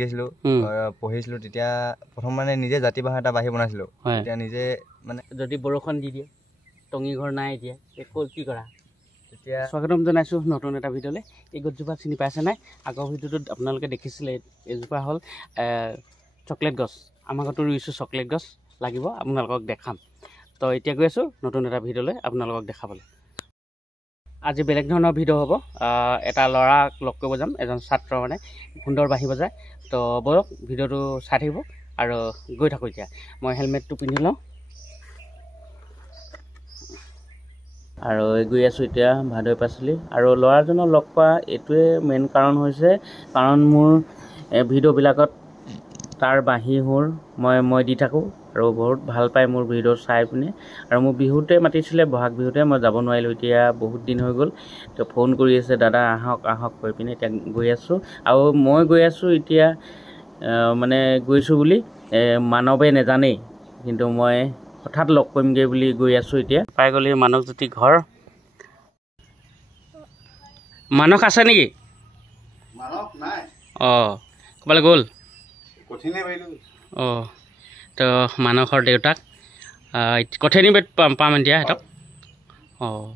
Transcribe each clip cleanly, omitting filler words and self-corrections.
শিকিছিলোঁ পঢ়িছিলোঁ তেতিয়া প্ৰথম মানে নিজে জাতি বাঁহৰ এটা বাঁহী বনাইছিলোঁ তেতিয়া নিজে মানে যদি বৰষুণ দি দিয়ে টঙি ঘৰ নাই এতিয়া কি কৰা তেতিয়া স্বাগতম জনাইছোঁ নতুন এটা ভিডিঅ'লৈ এই গছজোপা চিনি পাইছে নাই আগৰ ভিডিঅ'টোত আপোনালোকে দেখিছিলে এইজোপা হ'ল চকলেট গছ আমাৰ ঘৰতো ৰুইছোঁ চকলেট গছ লাগিব আপোনালোকক দেখাম তো এতিয়া গৈ আছোঁ নতুন এটা ভিডিঅ'লৈ আপোনালোকক দেখাবলৈ আজি বেলেগ ধৰণৰ ভিডিঅ' হ'ব এটা ল'ৰাক লগ কৰিব যাম এজন ছাত্ৰ মানে সুন্দৰ বাঁহী বজায় তো বলক ভিডিঅ'টো চাই থাকিব আৰু গৈ থাকোঁ এতিয়া মই হেলমেটটো পিন্ধি লওঁ আৰু গৈ আছোঁ এতিয়া ভাদৈ পাচলি আৰু ল'ৰাজনক লগ পোৱা এইটোৱে মেইন কাৰণ হৈছে কাৰণ মোৰ ভিডিঅ'বিলাকত তাৰ বাঁহী সুৰ মই দি থাকোঁ আৰু বহুত ভাল পায় মোৰ ভিডিঅ' চাই পিনে আৰু মোক বিহুতে মাতিছিলে বহাগ বিহুতে মই যাব নোৱাৰিলোঁ এতিয়া বহুত দিন হৈ গ'ল তো ফোন কৰি আছে দাদা আহক আহক কৈ পিনে এতিয়া গৈ আছোঁ আৰু মই গৈ আছোঁ এতিয়া মানে গৈছোঁ বুলি মানৱে নেজানেই কিন্তু মই হঠাৎ লগ কৰিমগৈ বুলি গৈ আছোঁ এতিয়া পাই গ'লি মানৱজ্যোতি ঘৰ মানস আছে নেকি অঁ ক'ৰবালৈ গ'ল অঁ তো মানসৰ দেউতাক কঠিয়ানী বেট পাম এতিয়া সিহঁতক অঁ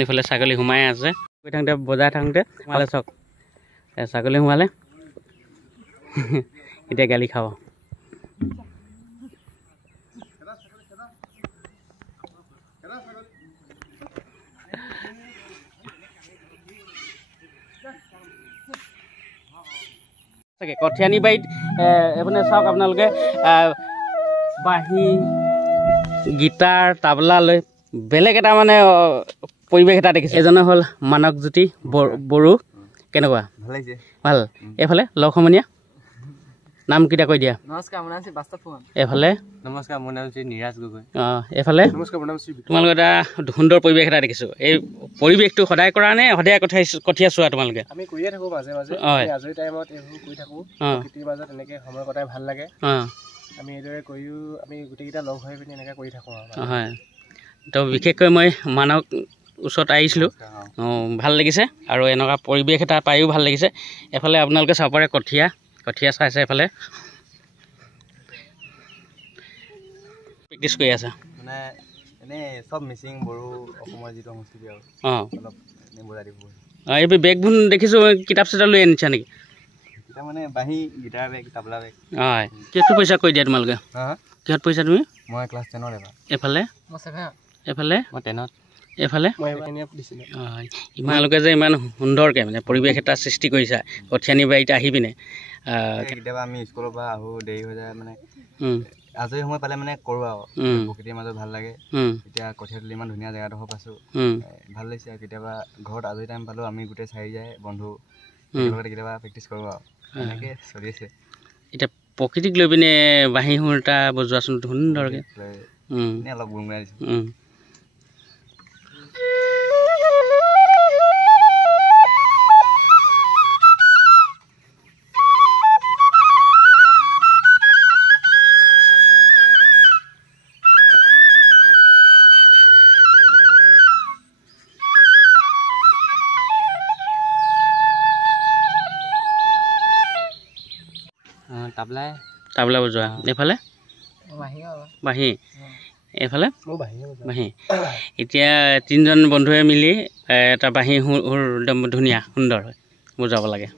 এইফালে ছাগলী সোমাই আছে গৈ থাকোঁতে বজাই থাকোঁতে সোমালে চাওক ছাগলী সোমালে এতিয়া গালি খাব কঠিয়ানী বাৰীত এইপিনে চাওক আপোনালোকে বাঁহী গীটাৰ তাবলা লৈ বেলেগ এটা মানে পৰিৱেশ এটা দেখিছে এজনে হ'ল মানৱজ্যোতি বড়ো কেনেকুৱা ভাল এইফালে লগ সমনীয়া নাম কেইটা কৈ দিয়া নমস্কাৰ মোৰ নাম শ্ৰী বাস্তৱ ফুকন এইফালে নমস্কাৰ মোৰ নাম শ্ৰী নিৰাজ গগৈ এইফালে নমস্কাৰ মোৰ নাম শ্ৰী তোমালোকে এটা সুন্দৰ পৰিৱেশ এটা দেখিছোঁ এই পৰিৱেশটো সদায় কৰা নে সদায় কঠীয়া চোৱা তোমালোকে আমি কৰিয়ে থাকোঁ মাজে মাজে আজৰি টাইমত এইবোৰ কৰি থাকোঁ প্ৰকৃতিৰ মাজত এনেকৈ সময় কটাই ভাল লাগে আমি এইদৰে কৰিও আমি গোটেইকেইটা লগ হৈ পিনি এনেকৈ কৰি থাকোঁ হয় তো বিশেষকৈ মই মানৱ ওচৰত আহিছিলোঁ ভাল লাগিছে আৰু এনেকুৱা পৰিৱেশ এটা পায়ো ভাল লাগিছে এফালে আপোনালোকে চাব পাৰে কঠীয়া চাইছে এফালে প্ৰেক্টিছ কৰি আছে মানে এনেই চব মিচিং বড়ো অসমৰ যিটো সংস্কৃতি আৰু অলপ এনেই বজাই দিব এইবোৰ বেগবোৰ দেখিছোঁ কিতাপ চিতাপ লৈ আনিছা নেকি এতিয়া মানে বাঁহী গীটাৰ বেগ তাবলা বেগ হয় কিহত পইচা কৰি দিয়া তোমালোকে কিহত পইচা তুমি মই ক্লাছ 10ত এবাৰ এইফালে এইফালে মই 10ত এইফালে ইমানলোকে যে ইমান সুন্দৰকৈ মানে পৰিৱেশ এটা সৃষ্টি কৰিছা কঠিয়ানী বাৰীত আহি পিনে কেতিয়াবা আমি স্কুলৰ পৰা আহোঁ দেৰি হৈ যায় মানে আজৰি সময় পালে মানে কৰোঁ আৰু প্ৰকৃতিৰ মাজত ভাল লাগে এতিয়া কঠীয়া তুলি ইমান ধুনীয়া জেগাডোখৰ পাইছোঁ ভাল লাগিছে আৰু কেতিয়াবা ঘৰত আজৰি টাইম পালেও আমি গোটেই চাৰি যায় বন্ধু লগতে কেতিয়াবা প্ৰেক্টিছ কৰোঁ আৰু এনেকৈ চলি আছে এতিয়া প্ৰকৃতিক লৈ পিনে বাঁহী সুৰ এটা বজোৱাচোন সুন্দৰকৈ এনেই অলপ গুণগুণাই দিছোঁ তাবলা বজোৱা এইফালে বাঁহী এইফালে বাঁহী এতিয়া তিনিজন বন্ধুৱে মিলি এটা বাঁহী সুৰ একদম ধুনীয়া সুন্দৰ হয় বজাব লাগে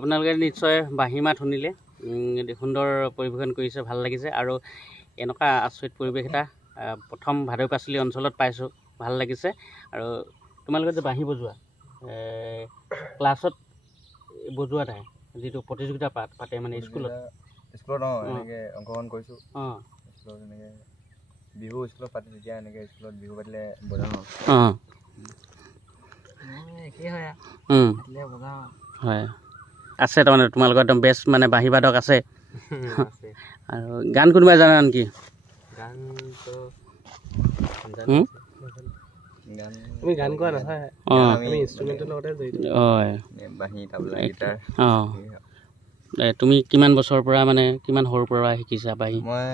আপোনালোকে নিশ্চয় বাঁহী মাত শুনিলে সুন্দৰ পৰিৱেশন কৰিছে, ভাল লাগিছে। আৰু এনেকুৱা আচৰিত পৰিৱেশ এটা প্ৰথম ভাদৈ পাচলি অঞ্চলত পাইছোঁ, ভাল লাগিছে। আৰু তোমালোকে যে বাঁহী বজোৱা ক্লাছত বজোৱা নাই, যিটো প্ৰতিযোগিতা পাতে মানে স্কুলত এনেকৈ অংশগ্ৰহণ কৰিছোঁ। স্কুলত এনেকৈ বিহু স্কুলত পাতে, তেতিয়া এনেকৈ স্কুলত বিহু পাতিলে বজাওঁ। হয়, আছে তাৰমানে তোমালোকৰ একদম বেষ্ট মানে বাঁহী বাদক আছে। আৰু গান কোনোবাই জানা নেকি? আমি গান গোৱা নহয়, আমি ইনষ্ট্ৰুমেণ্টৰ লগতে জড়িত। বাঁহী, তাবলা, গীটাৰ। তুমি কিমান বছৰৰ পৰা মানে কিমান সৰুৰ পৰা শিকিছা বাঁহী? মই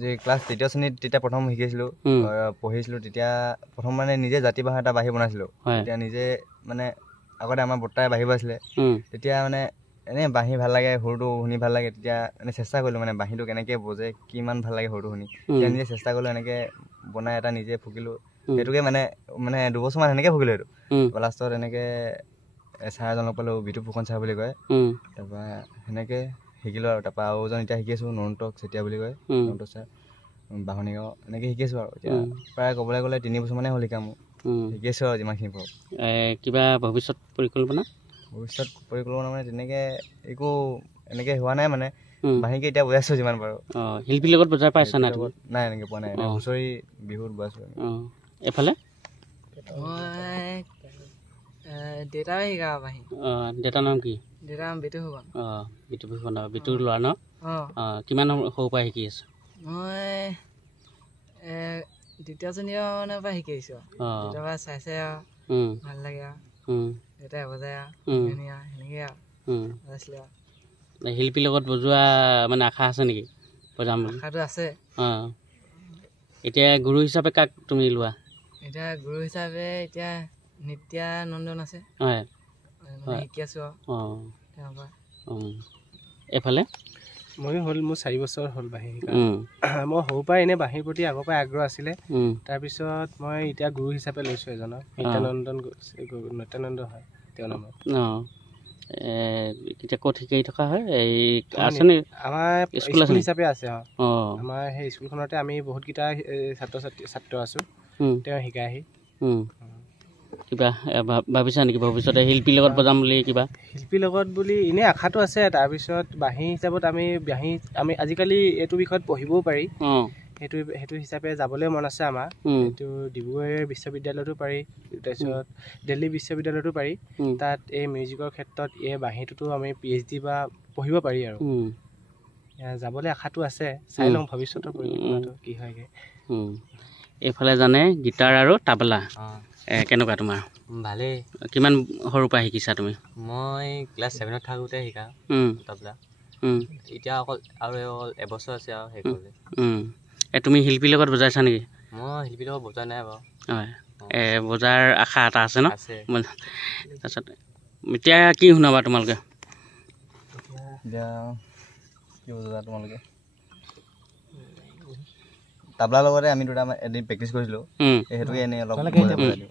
যে ক্লাছ 3য় শ্ৰেণীত তেতিয়া প্ৰথম শিকিছিলোঁ, পঢ়িছিলোঁ। তেতিয়া প্ৰথম মানে নিজে জাতি বাঁহৰ এটা বাঁহী বনাইছিলোঁ। তেতিয়া নিজে মানে আগতে আমাৰ বৰ্তাই বাঁহী বজাইছিলে, তেতিয়া মানে এনেই বাঁহী ভাল লাগে, সুৰটো শুনি ভাল লাগে। তেতিয়া মানে চেষ্টা কৰিলোঁ মানে বাঁহীটো কেনেকৈ বজে, কিমান ভাল লাগে সুৰটো শুনি। তেতিয়া নিজে চেষ্টা কৰিলোঁ, এনেকৈ বনাই এটা নিজে ফুকিলোঁ। সেইটোকে মানে 2 বছৰমান সেনেকৈ ফুকিলোঁ। সেইটো লাষ্টত এনেকৈ ছাৰ এজন লগ পালোঁ, বিতু ফুকন ছাৰ বুলি কয়। তাৰপৰা সেনেকৈ শিকিলোঁ। আৰু তাৰপৰা আৰু এজন এতিয়া শিকি আছোঁ, নৰুন্তক চেতিয়া বুলি কয়, নৰুন্ত ছাৰ, বাঁহনীগাঁও। এনেকৈ শিকি আছোঁ। আৰু এতিয়া প্ৰায় ক'বলৈ গ'লে 3 বছৰমানেই হ'ল শিকা মোৰ। শিকি আছোঁ আৰু যিমানখিনি পাৰোঁ। কিবা ভৱিষ্যত পৰিকল্পনা মানে তেনেকৈ একো এনেকৈ হোৱা নাই মানে। বাঁহীকে এতিয়া বজাইছোঁ যিমান পাৰোঁ। শিল্পীৰ লগত বজাই পাইছা নাই? নাই, এনেকৈ পোৱা নাই। হুঁচৰি বিহুত বজাইছোঁ। এইফালে দেউতাই শিকা বাঁহী। দেউতাৰ নাম কি? দেউতাৰ নাম বিতু ফুকন। বিতু ফুকন, বিতুৰ ল'ৰা ন? কিমান সৰুৰ পৰা শিকি আছোঁ? মই 2য় শ্ৰেণীৰ মানৰ পৰা শিকি আহিছোঁ। দেউতাৰ পৰা চাইছে আৰু ভাল লাগে আৰু দেউতাই বজাই আৰু সেনেকৈ আৰু বজাইছিলে আৰু। শিল্পীৰ লগত বজোৱা মানে আশা আছে নেকি? বজাম বুলি আশাটো আছে। এতিয়া গুৰু হিচাপে কাক তুমি লোৱা? এতিয়া গুৰু হিচাপে এতিয়া নিত্যানন্দন আছে, শিকি আছোঁ আৰু তেওঁৰ পৰা। এইফালে ময়ো মোৰ 4 বছৰ হ'ল বাঁহী শিকা। মই সৰুৰ পৰাই এনেই বাঁহীৰ প্ৰতি আগৰ পৰাই আগ্ৰহ আছিলে। তাৰপিছত মই এতিয়া গুৰু হিচাপে লৈছোঁ এজনক, নিত্যানন্দ হয় তেওঁৰ নামত। এতিয়া ক'ত শিকাই থকা হয়? এই আছেনে? আমাৰ স্কুল হিচাপে আছে। আমাৰ সেই স্কুলখনতে আমি বহুতকেইটা ছাত্ৰ আছোঁ, তেওঁ শিকাইহি। কিবা ভাবিছা নেকি ভৱিষ্যতে শিল্পীৰ লগত বজাম বুলি? কিবা শিল্পীৰ লগত বুলি এনেই আশাটো আছে। তাৰপিছত বাঁহী হিচাপত আমি আজিকালি এইটো বিষয়ত পঢ়িবও পাৰি, সেইটো হিচাপে যাবলৈ মন আছে আমাৰ। এইটো ডিব্ৰুগড় বিশ্ববিদ্যালয়তো পাৰি, তাৰপিছত দিল্লী বিশ্ববিদ্যালয়তো পাৰি। তাত এই মিউজিকৰ ক্ষেত্ৰত এই বাঁহীটোতো আমি PhD বা পঢ়িব পাৰি। আৰু যাবলৈ আশাটো আছে, চাই লওঁ ভৱিষ্যতৰ পৰিকল্পনাটো কি হয়গৈ। এইফালে জানে গীটাৰ আৰু তাবলা কেনেকুৱা তোমাৰ? ভালেই। কিমান সৰুৰ পৰা শিকিছা তুমি? মই ক্লাছ 7ত থাকোঁতে শিকা তাবলা। এতিয়া অকল এবছৰ আছে আৰু শেষ হ'লে। তুমি শিল্পীৰ লগত বজাইছা নেকি? মই শিল্পীৰ লগত বজোৱা নাই বাৰু। হয়, বজাৰ আশা এটা আছে ন? আছে। তাৰপিছত এতিয়া কি শুনাবা তোমালোকে? এতিয়া কি বজোৱা তোমালোকে? তাবলাৰ লগতে আমি দুটা এদিন প্ৰেক্টিচ কৰিছিলোঁ, সেইটোকে এনেই অলপ বজাই দিওঁ।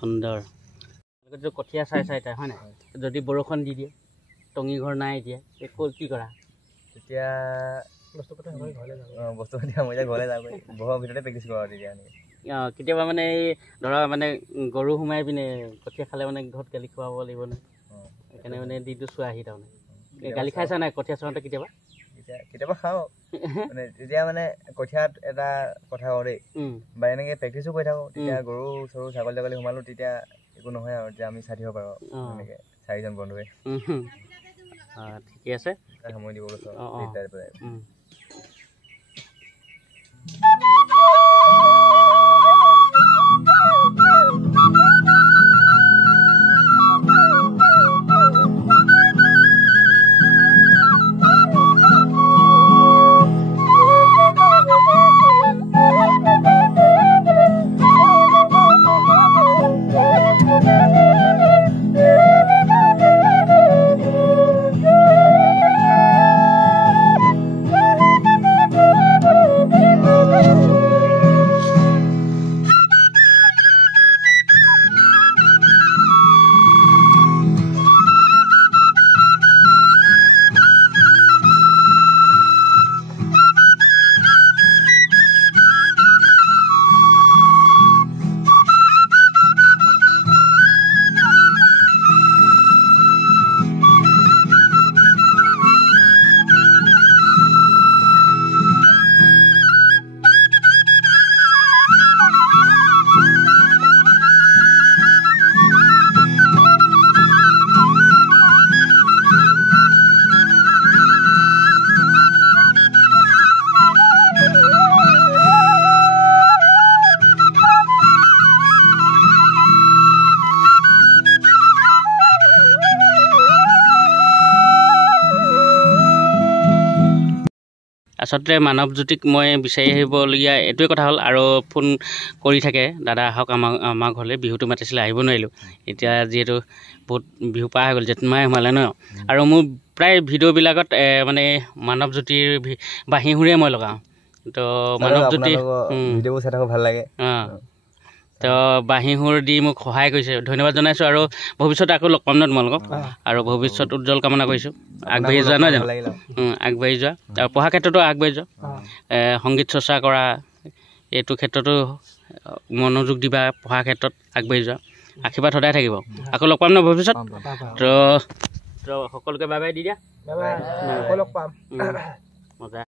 সুন্দৰ। কঠীয়া চাই তাই হয় নাই? যদি বৰষুণ দি দিয়ে, টঙি ঘৰ নাই এতিয়া, কি কৰা? তেতিয়া বস্তু পাতি মই ঘৰলৈ যাওঁ, ঘৰৰ ভিতৰতে প্ৰেক্টিচ কৰোঁ আৰু তেতিয়া। কেতিয়াবা মানে এই ধৰা মানে গৰু সোমাই পিনে কঠীয়া খালে মানে ঘৰত গালি খুৱাব লাগিব নহয়, সেইকাৰণে মানে দিনটো চোৱাহি তাৰমানে। গালি খাইছা নাই কঠীয়া চোৱাওঁতে কেতিয়াবা? তেতিয়া কেতিয়াবা খাওঁ মানে তেতিয়া মানে কঠীয়াত এটা কথা কওঁ দেই বা এনেকৈ প্ৰেক্টিছো কৰি থাকোঁ তেতিয়া গৰু চৰু ছাগলী সোমালোঁ তেতিয়া একো নহয় আৰু তেতিয়া আমি চাই দিব পাৰোঁ এনেকৈ 4জন বন্ধুৱে ঠিকে আছে সময় দিব কৈছোঁ আচলতে মানৱজ্যোতিক মই বিচাৰি আহিবলগীয়া এইটোৱে কথা হ'ল আৰু ফোন কৰি থাকে দাদা আহক আমাৰ ঘৰলৈ বিহুটো মাতিছিলে আহিব নোৱাৰিলোঁ এতিয়া যিহেতু বহুত বিহু পাৰ হৈ গ'ল জেঠমাহে সোমালে ন আৰু মোৰ প্ৰায় ভিডিঅ'বিলাকত মানে মানৱজ্যোতিৰ বাঁহীসুৰে মই লগাওঁ তো মানৱজ্যোতি ভিডিঅ'বোৰ চাই থাকোঁ ভাল লাগে তো বাঁহীসুৰ দি মোক সহায় কৰিছে ধন্যবাদ জনাইছোঁ আৰু ভৱিষ্যতে আকৌ লগ পাম ন তোমালোকক আৰু ভৱিষ্যত উজ্জ্বল কামনা কৰিছোঁ আগবাঢ়ি যোৱা নহয় জানো আগবাঢ়ি যোৱা আৰু পঢ়াৰ ক্ষেত্ৰতো আগবাঢ়ি যোৱা সংগীত চৰ্চা কৰা এইটো ক্ষেত্ৰতো মনোযোগ দিবা পঢ়াৰ ক্ষেত্ৰত আগবাঢ়ি যোৱা আশীৰ্বাদ সদায় থাকিব আকৌ লগ পাম ন ভৱিষ্যত তো সকলোকে বাই বাই দি দিয়া লগ পাম মজা